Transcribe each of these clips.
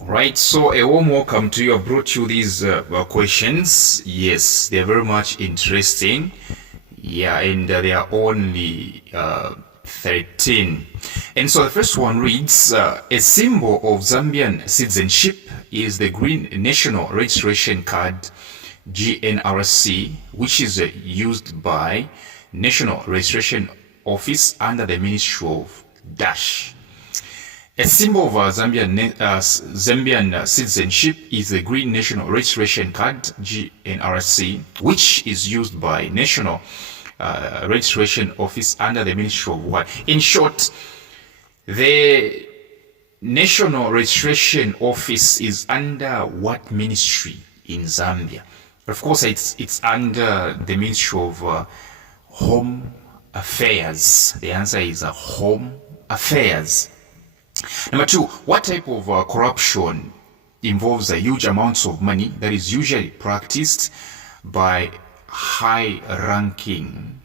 Right, so a warm welcome to you. I brought you these questions. Yes, they're very much interesting. Yeah, and they are only 13. And so the first one reads, a symbol of Zambian citizenship is the Green National Registration Card, GNRC, which is used by National Registration Office under the Ministry of Dash. A symbol of Zambian citizenship is the Green National Registration Card, GNRC, which is used by National Registration Office under the Ministry of War. In short, the National Registration Office is under what ministry in Zambia? Of course, it's under the Ministry of Home Affairs. The answer is Home Affairs. Number two, what type of corruption involves huge amounts of money that is usually practiced by high-ranking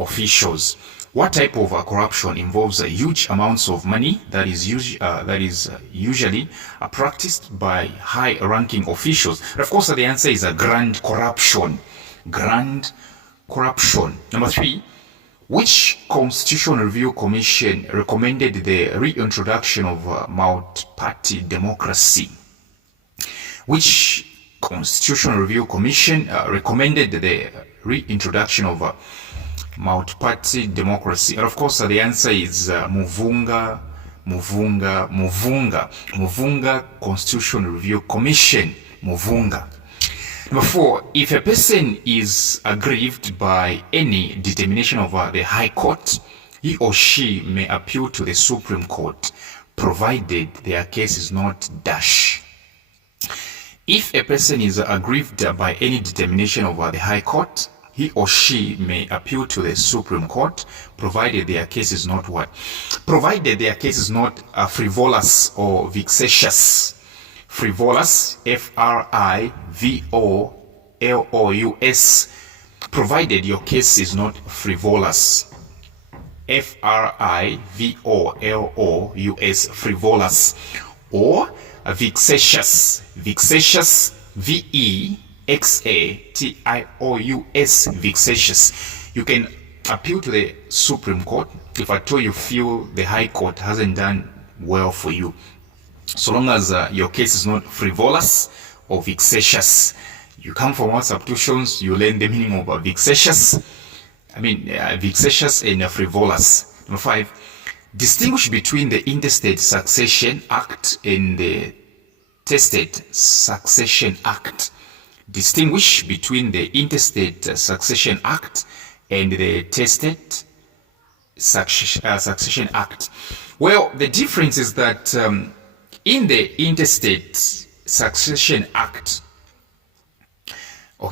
officials? What type of corruption involves huge amounts of money that is usually practiced by high-ranking officials? And of course, the answer is grand corruption. Grand corruption. Number three, which Constitutional Review Commission recommended the reintroduction of multi-party democracy? Which Constitutional Review Commission recommended the reintroduction of multi-party democracy? And of course, the answer is Muvunga Constitutional Review Commission, Muvunga. Number four, if a person is aggrieved by any determination of the High Court, he or she may appeal to the Supreme Court, provided their case is not dash. If a person is aggrieved by any determination of the High Court, he or she may appeal to the Supreme Court, provided their case is not what? Provided their case is not frivolous or vexatious. Frivolous, Frivolous, provided your case is not frivolous. Frivolous, frivolous, or vexatious, Vexatious, vexatious. You can appeal to the Supreme Court if at all you feel the High Court hasn't done well for you. So long as your case is not frivolous or vexatious. You come from our substitutions, you learn the meaning of vexatious. Vexatious and frivolous. Number five, distinguish between the Interstate Succession Act and the Testate Succession Act. Distinguish between the Interstate Succession Act and the Testate Succession Act. Well, the difference is that in the Interstate Succession Act,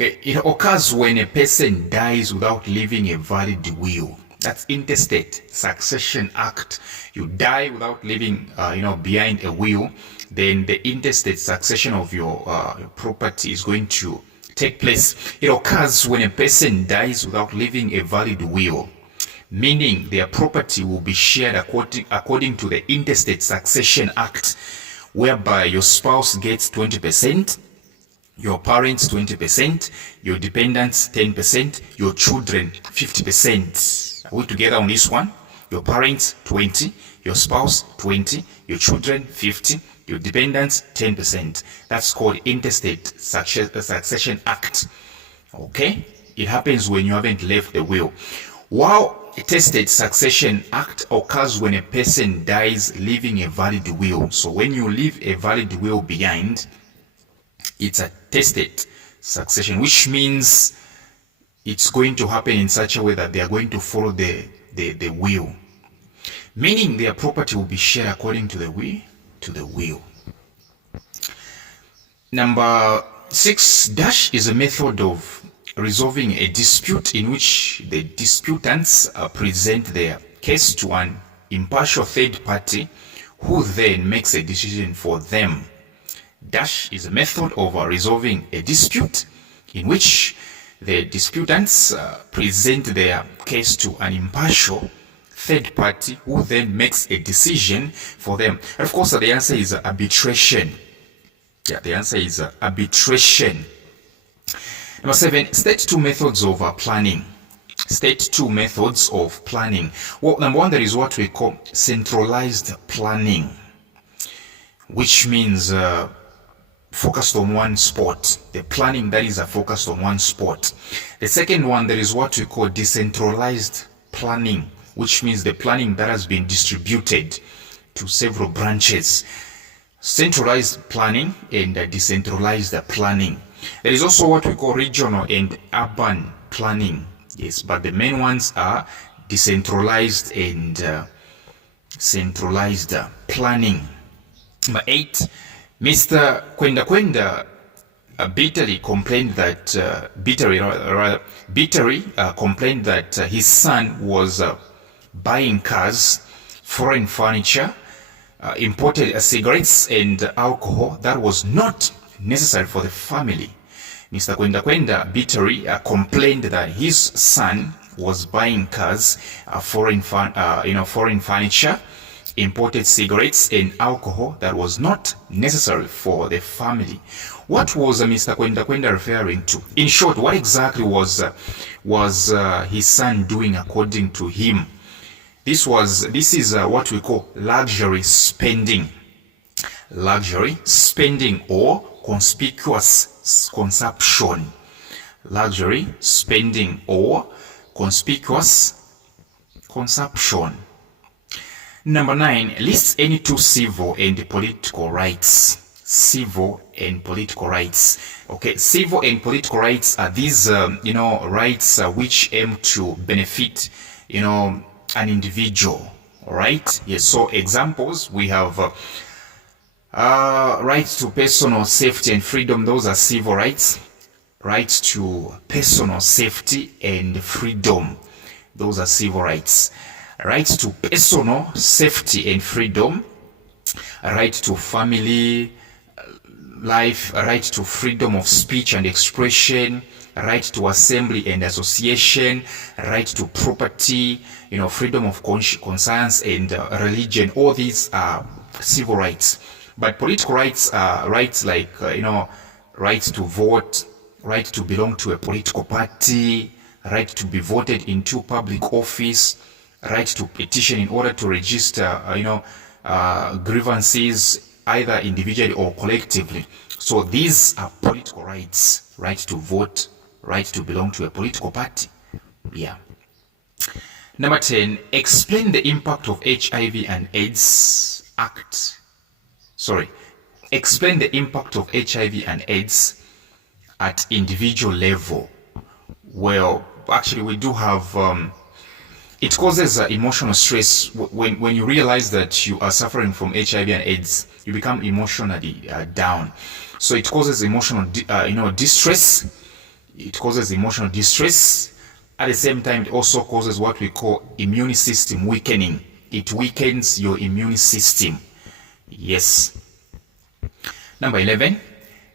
it occurs when a person dies without leaving a valid will. That's Interstate Succession Act. You die without leaving, behind a will, then the interstate succession of your property is going to take place. It occurs when a person dies without leaving a valid will, meaning their property will be shared according to the Interstate Succession Act, whereby your spouse gets 20%, your parents 20%, your dependents 10%, your children 50%. Are we together on this one? Your parents 20, your spouse 20, your children 50, your dependents 10%. That's called Interstate Succession Act. Okay? It happens when you haven't left the will. While a Testate Succession Act occurs when a person dies leaving a valid will. So when you leave a valid will behind, it's a testate succession, which means it's going to happen in such a way that they are going to follow the will, meaning their property will be shared according to the will. Number six, dash is a method of resolving a dispute in which the disputants present their case to an impartial third party who then makes a decision for them. Dash is a method of resolving a dispute in which the disputants present their case to an impartial third party who then makes a decision for them. And of course, the answer is arbitration. Yeah, the answer is arbitration. Number 7, state 2 methods of planning. State 2 methods of planning. Well, number 1, there is what we call centralized planning, which means focused on one spot. The planning that is focused on one spot. The second one, there is what we call decentralized planning, which means the planning that has been distributed to several branches. Centralized planning and decentralized planning. There is also what we call regional and urban planning. Yes, but the main ones are decentralized and centralized planning. Number 8, Mr. Kwenda bitterly complained that complained that his son was buying cars, foreign furniture, imported cigarettes and alcohol that was not necessary for the family. Mr. Kwenda bitterly complained that his son was buying cars, foreign furniture, imported cigarettes and alcohol that was not necessary for the family. What was Mr. Kwenda referring to? In short, what exactly was his son doing according to him? This is what we call luxury spending. Luxury spending or conspicuous consumption. Luxury spending or conspicuous consumption. Number 9, lists any 2 civil and political rights. Civil and political rights. Okay, civil and political rights are these, rights which aim to benefit, an individual. All right. Yes. So examples we have rights to personal safety and freedom. Those are civil rights. Rights to personal safety and freedom. Those are civil rights. Rights to personal safety and freedom, right to family life, right to freedom of speech and expression, right to assembly and association, right to property, freedom of conscience and religion. All these are civil rights. But political rights are rights like, rights to vote, right to belong to a political party, right to be voted into public office, right to petition in order to register, grievances either individually or collectively. So these are political rights: right to vote, right to belong to a political party. Yeah. Number 10, explain the impact of HIV and AIDS Act. Explain the impact of HIV and AIDS at individual level. Well, actually, we do have. It causes emotional stress. When you realize that you are suffering from HIV and AIDS, you become emotionally down. So it causes emotional, distress. It causes emotional distress. At the same time, it also causes what we call immune system weakening. It weakens your immune system. Yes. Number 11,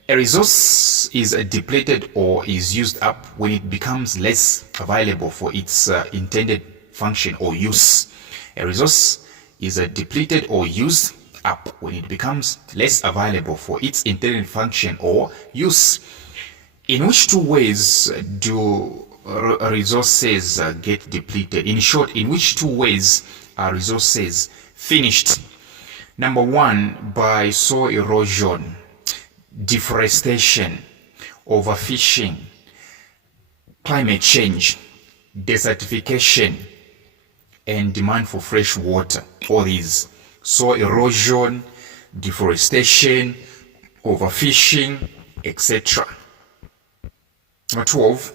a resource is depleted or is used up when it becomes less available for its intended function or use. A resource is depleted or used up when it becomes less available for its intended function or use. In which 2 ways do resources get depleted? In short, in which 2 ways are resources finished? Number 1, by soil erosion, deforestation, overfishing, climate change, desertification, and demand for fresh water. All these: soil erosion, deforestation, overfishing, etc. Number 12,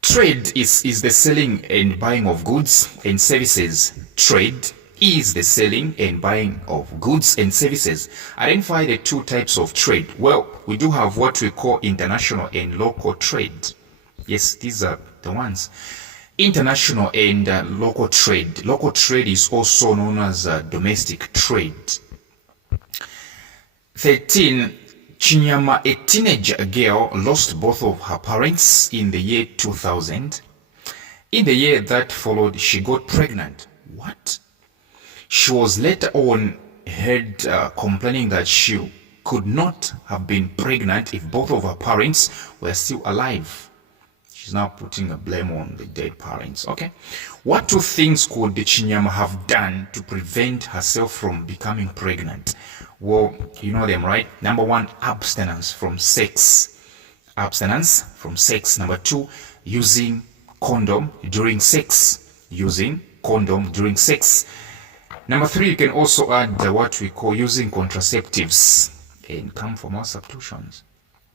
trade is the selling and buying of goods and services. Trade is the selling and buying of goods and services. Identify the 2 types of trade. Well, we do have what we call international and local trade. Yes, these are the ones. International and local trade. Local trade is also known as domestic trade. 13, Chinyama, a teenage girl, lost both of her parents in the year 2000. In the year that followed, she got pregnant What? She was later on heard complaining that she could not have been pregnant if both of her parents were still alive. She's now putting a blame on the dead parents. Okay. What 2 things could Chinyama have done to prevent herself from becoming pregnant? Well, you know them, right? Number 1, abstinence from sex. Abstinence from sex. Number 2, using condom during sex. Using condom during sex. Number 3, you can also add what we call using contraceptives and come for more substitutions.